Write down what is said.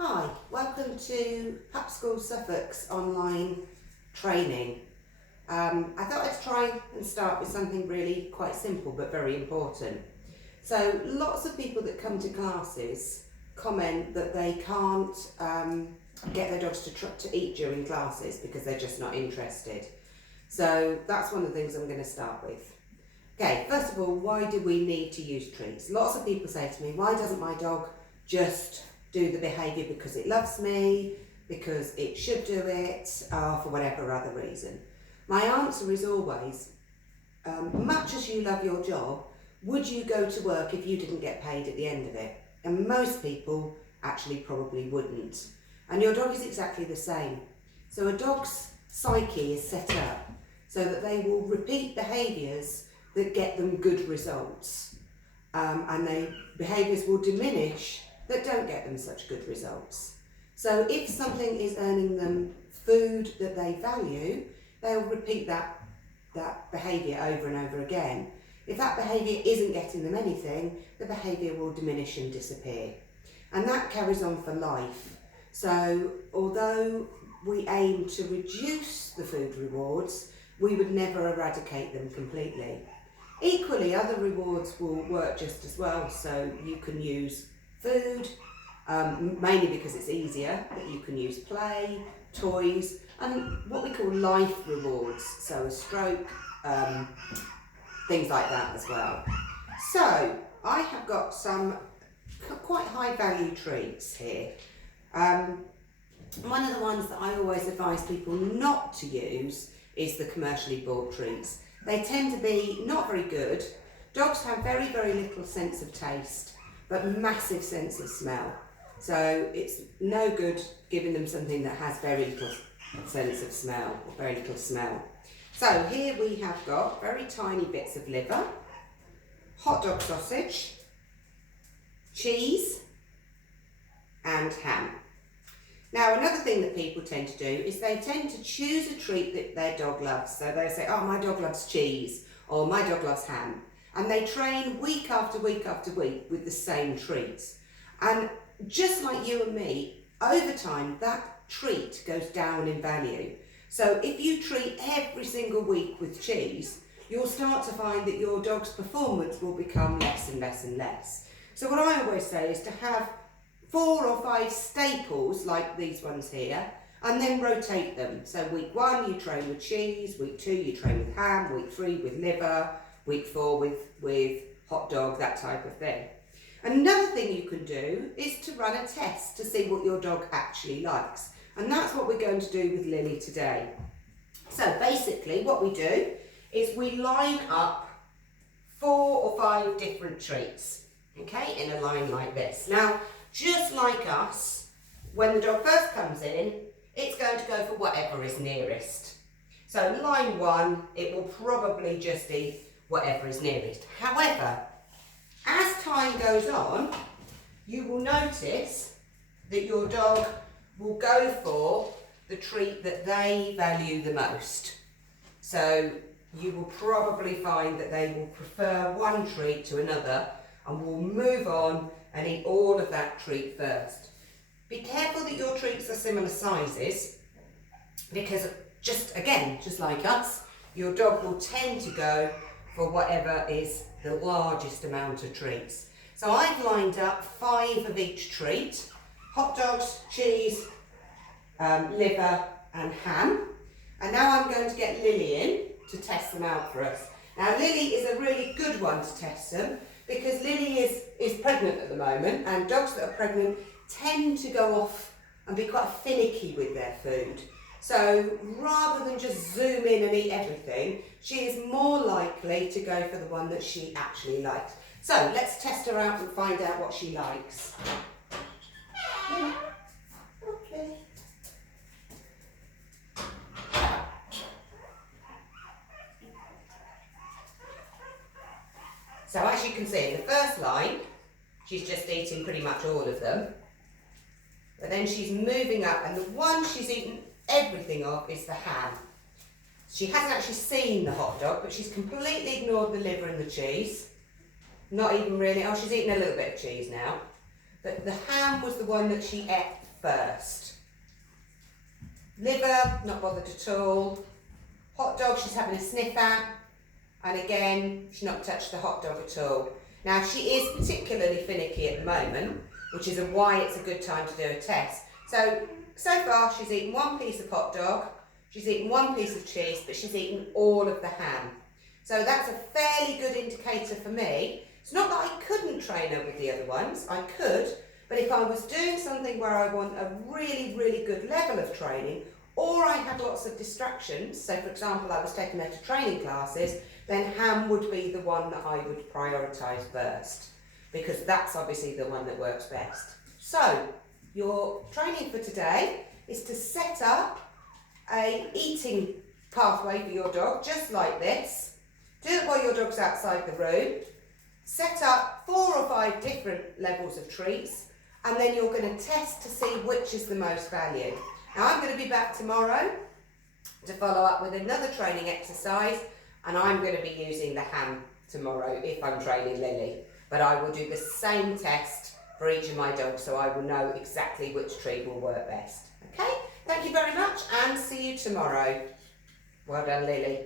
Hi, welcome to Pup School Suffolk's online training. I thought I'd try and start with something really quite simple but very important. So lots of people that come to classes comment that they can't get their dogs to eat during classes because they're just not interested. So that's one of the things I'm going to start with. Okay, first of all, why do we need to use treats? Lots of people say to me, why doesn't my dog just do the behaviour because it loves me, because it should do it, or for whatever other reason? My answer is always, much as you love your job, would you go to work if you didn't get paid at the end of it? And most people actually probably wouldn't. And your dog is exactly the same. So a dog's psyche is set up so that they will repeat behaviours that get them good results. And the behaviours will diminish that don't get them such good results. So if something is earning them food that they value, they'll repeat that behaviour over and over again. If that behaviour isn't getting them anything, the behaviour will diminish and disappear. And that carries on for life. So although we aim to reduce the food rewards, we would never eradicate them completely. Equally, other rewards will work just as well. So you can use food, mainly because it's easier, but you can use play, toys, and what we call life rewards, so a stroke, things like that as well. So I have got some quite high value treats here. One of the ones that I always advise people not to use is the commercially bought treats. They tend to be not very good. Dogs have very, very little sense of taste, but massive sense of smell. So it's no good giving them something that has very little sense of smell, or very little smell. So here we have got very tiny bits of liver, hot dog sausage, cheese, and ham. Now, another thing that people tend to do is they tend to choose a treat that their dog loves. So they say, oh, my dog loves cheese, or my dog loves ham. And they train week after week after week with the same treats. And just like you and me, over time, that treat goes down in value. So if you treat every single week with cheese, you'll start to find that your dog's performance will become less and less and less. So what I always say is to have 4 or 5 staples like these ones here, and then rotate them. So week 1 you train with cheese, week 2 you train with ham, week 3 with liver, week 4 with hot dog, that type of thing. Another thing you can do is to run a test to see what your dog actually likes. And that's what we're going to do with Lily today. So basically what we do is we line up 4 or 5 different treats, okay, in a line like this. Now, just like us, when the dog first comes in, it's going to go for whatever is nearest. So line 1, it will probably just eat whatever is nearest. However, as time goes on, you will notice that your dog will go for the treat that they value the most. So you will probably find that they will prefer one treat to another and will move on and eat all of that treat first. Be careful that your treats are similar sizes, because just like us, your dog will tend to go for whatever is the largest amount of treats. So I've lined up 5 of each treat: hot dogs, cheese, liver and ham. And now I'm going to get Lily in to test them out for us. Now Lily is a really good one to test them, because Lily is pregnant at the moment, and dogs that are pregnant tend to go off and be quite finicky with their food. So rather than just zoom in and eat everything, she is more likely to go for the one that she actually likes. So let's test her out and find out what she likes. Okay. So as you can see, in the first line, she's just eating pretty much all of them. But then she's moving up, and the one she's eaten everything of is the ham. She hasn't actually seen the hot dog, but she's completely ignored the liver and the cheese. Not even really, oh, she's eaten a little bit of cheese now. But the ham was the one that she ate first. Liver, not bothered at all. Hot dog, she's having a sniff at. And again, she's not touched the hot dog at all. Now, she is particularly finicky at the moment, which is why it's a good time to do a test. So far, she's eaten one piece of hot dog, she's eaten one piece of cheese, but she's eaten all of the ham. So that's a fairly good indicator for me. It's not that I couldn't train her with the other ones, I could, but if I was doing something where I want a really, really good level of training, or I had lots of distractions, so for example I was taking her to training classes, then ham would be the one that I would prioritise first, because that's obviously the one that works best. So, your training for today is to set up a eating pathway for your dog, just like this. Do it while your dog's outside the room. Set up 4 or 5 different levels of treats, and then you're going to test to see which is the most value. Now I'm going to be back tomorrow to follow up with another training exercise, and I'm going to be using the ham tomorrow if I'm training Lily. But I will do the same test for each of my dogs, so I will know exactly which treat will work best. Okay, thank you very much and see you tomorrow. Well done, Lily.